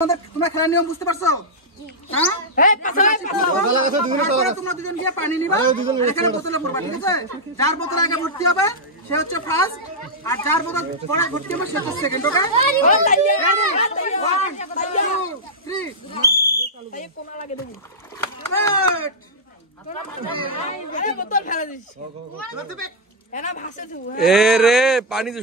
তোমরা খেলার নিয়ম বুঝতে পারছো? তোমরা দুজন গিয়ে পানি নিবা, এখানে বোতলে ভরবা, ঠিক আছে? যার বোতল আগে ভর্তি হবে সে হচ্ছে ফার্স্ট, আর যার বোতল পরে ভর্তি হবে সে হচ্ছে সেকেন্ড। ওকে, 1 2 3 এ রে পানি তো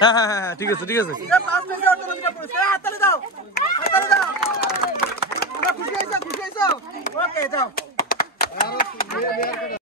হ্যাঁ ঠিক আছে ঠিক আছে। খুশি হয়েছো? ওকে, যাও।